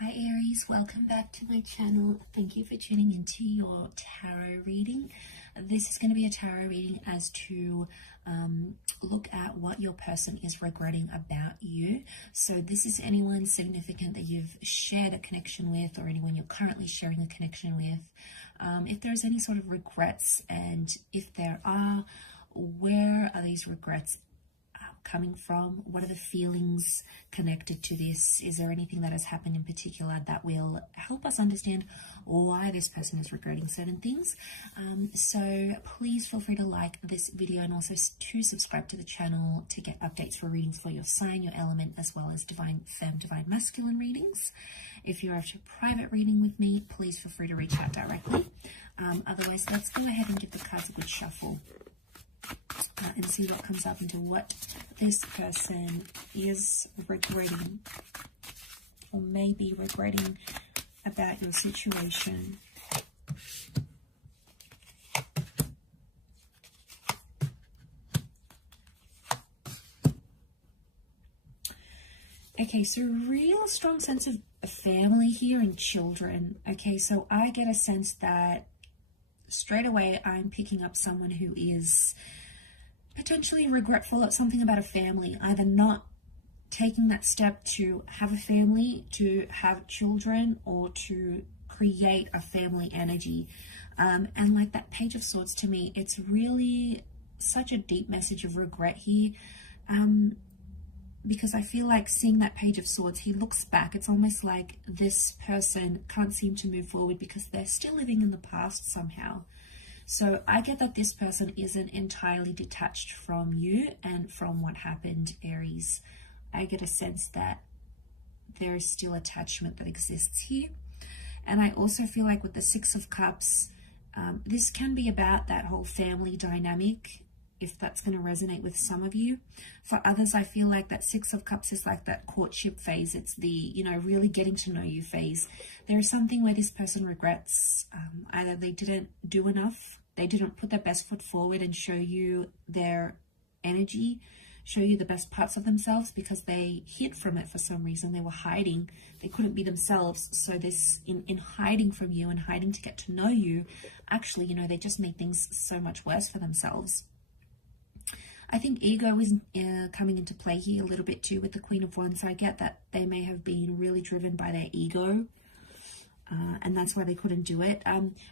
Hi Aries, welcome back to my channel. Thank you for tuning into your tarot reading. This is going to be a tarot reading as to look at what your person is regretting about you. So this is anyone significant that you've shared a connection with, or anyone you're currently sharing a connection with. If there's any sort of regrets, and if there are, where are these regrets coming from? What are the feelings connected to this? Is there anything that has happened in particular that will help us understand why this person is regretting certain things? So please feel free to like this video, and also to subscribe to the channel to get updates for readings for your sign, your element, as well as divine femme, divine masculine readings. If you're after a private reading with me, please feel free to reach out directly. Otherwise, let's go ahead and give the cards a good shuffle. And see what comes up into what this person is regretting, or maybe regretting about your situation. Okay, so real strong sense of family here and children. Okay, so I get a sense that straight away I'm picking up someone who is potentially regretful of something about a family, either not taking that step to have a family, to have children, or to create a family energy. And like that Page of Swords, to me, it's really such a deep message of regret here. Because I feel like seeing that Page of Swords, he looks back. It's almost like this person can't seem to move forward because they're still living in the past somehow. So I get that this person isn't entirely detached from you and from what happened, Aries. I get a sense that there is still attachment that exists here. And I also feel like with the Six of Cups, this can be about that whole family dynamic, if that's going to resonate with some of you. For others, I feel like that Six of Cups is like that courtship phase. It's the, really getting to know you phase. There is something where this person regrets either they didn't do enough, they didn't put their best foot forward and show you their energy, show you the best parts of themselves, because they hid from it for some reason. They were hiding. They couldn't be themselves. So this, in hiding from you and hiding to get to know you, actually, they just made things so much worse for themselves. I think ego is coming into play here a little bit too with the Queen of Wands. So I get that they may have been really driven by their ego, and that's why they couldn't do it.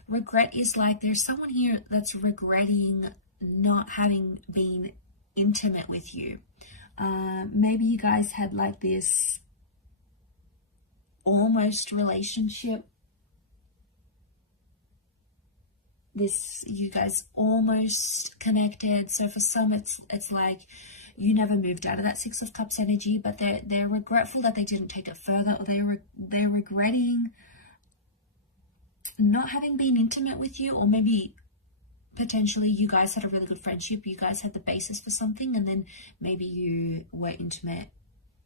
Regret is like there's someone here that's regretting not having been intimate with you. Maybe you guys had like this almost relationship. You guys almost connected. So for some, it's like you never moved out of that Six of Cups energy, but they're regretful that they didn't take it further, or they're regretting not having been intimate with you, or maybe potentially you guys had a really good friendship. You guys had the basis for something, and then maybe you were intimate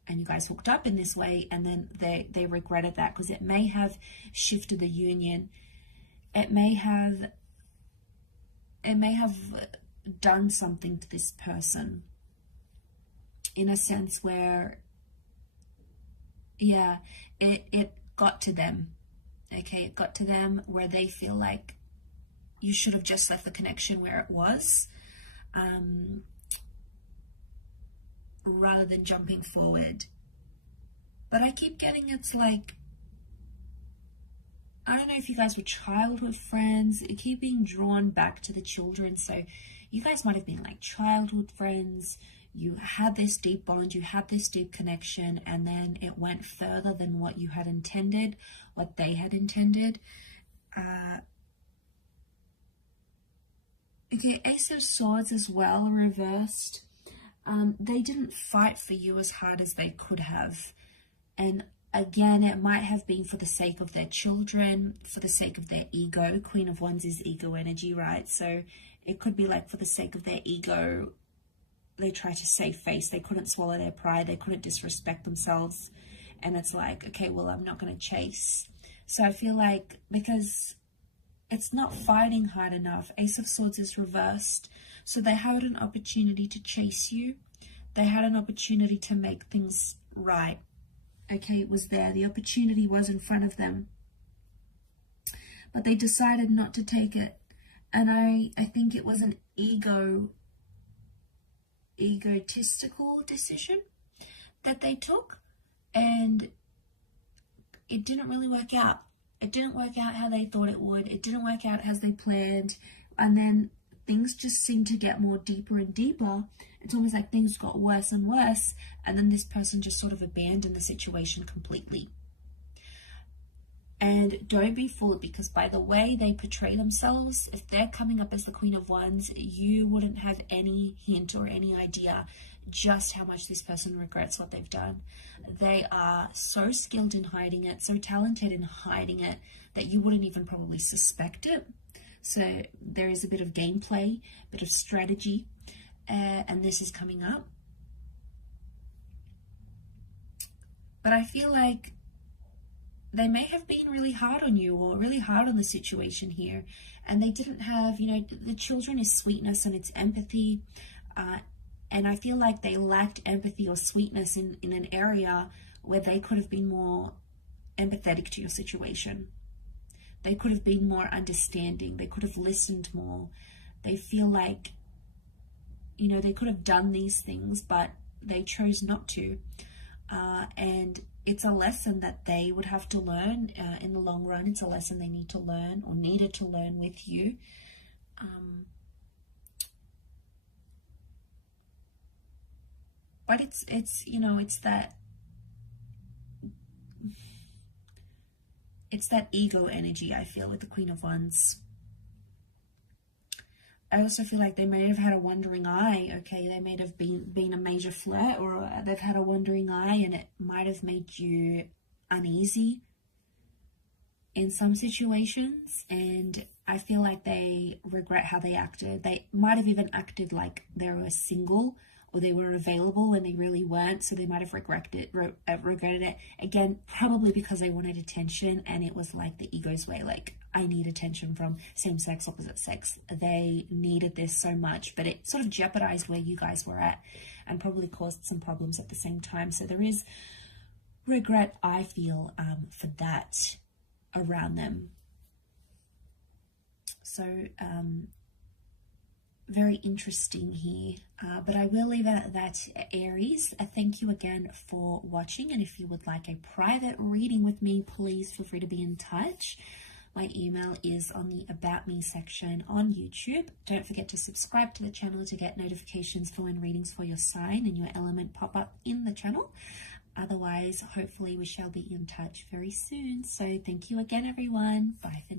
and you guys hooked up in this way, and then they regretted that because it may have shifted the union. It may have done something to this person in a sense where, yeah, it got to them. Okay, it got to them where they feel like you should have just left the connection where it was, rather than jumping forward. But I keep getting, it's like, I don't know if you guys were childhood friends. You keep being drawn back to the children. So you guys might have been like childhood friends. You had this deep bond, you had this deep connection, and then it went further than what you had intended, what they had intended. Okay, Ace of Swords as well, reversed. They didn't fight for you as hard as they could have. And again, it might have been for the sake of their children, for the sake of their ego. Queen of Wands is ego energy, right? So it could be like for the sake of their ego, they try to save face. They couldn't swallow their pride. They couldn't disrespect themselves. And it's like, okay, well, I'm not going to chase. So I feel like because it's not fighting hard enough, Ace of Swords is reversed. So they had an opportunity to chase you. They had an opportunity to make things right. okay, was there. The opportunity was in front of them, but they decided not to take it. And I think it was an egotistical decision that they took, and it didn't really work out. It didn't work out how they thought it would. It didn't work out as they planned. And then things just seemed to get more deeper and deeper. It's almost like things got worse and worse. And then this person just sort of abandoned the situation completely. And don't be fooled, because by the way they portray themselves, if they're coming up as the Queen of Wands, you wouldn't have any hint or any idea just how much this person regrets what they've done. They are so skilled in hiding it, so talented in hiding it, that you wouldn't even probably suspect it. So there is a bit of gameplay, a bit of strategy, and this is coming up. But I feel like they may have been really hard on you, or really hard on the situation here, and they didn't have, you know, the children is sweetness and it's empathy, and I feel like they lacked empathy or sweetness in an area where they could have been more empathetic to your situation. They could have been more understanding. They could have listened more. They feel like, you know, they could have done these things, but they chose not to. And it's a lesson that they would have to learn in the long run. It's a lesson they need to learn, or needed to learn with you. But it's you know, it's that ego energy, I feel, with the Queen of Wands. I also feel like they may have had a wandering eye, okay? They may have been a major flirt, or they've had a wandering eye, and it might have made you uneasy in some situations. And I feel like they regret how they acted. They might have even acted like they were single, or they were available when they really weren't, so they might have regretted it. Again, probably because they wanted attention, and it was like the ego's way, like, I need attention from same sex, opposite sex. They needed this so much, but it sort of jeopardized where you guys were at, and probably caused some problems at the same time. So there is regret, I feel, for that around them. So, very interesting here, but I will leave it at that, Aries. Thank you again for watching, and if you would like a private reading with me, please feel free to be in touch. My email is on the About Me section on YouTube. Don't forget to subscribe to the channel to get notifications for when readings for your sign and your element pop up in the channel. Otherwise, hopefully we shall be in touch very soon. So thank you again, everyone. Bye for now.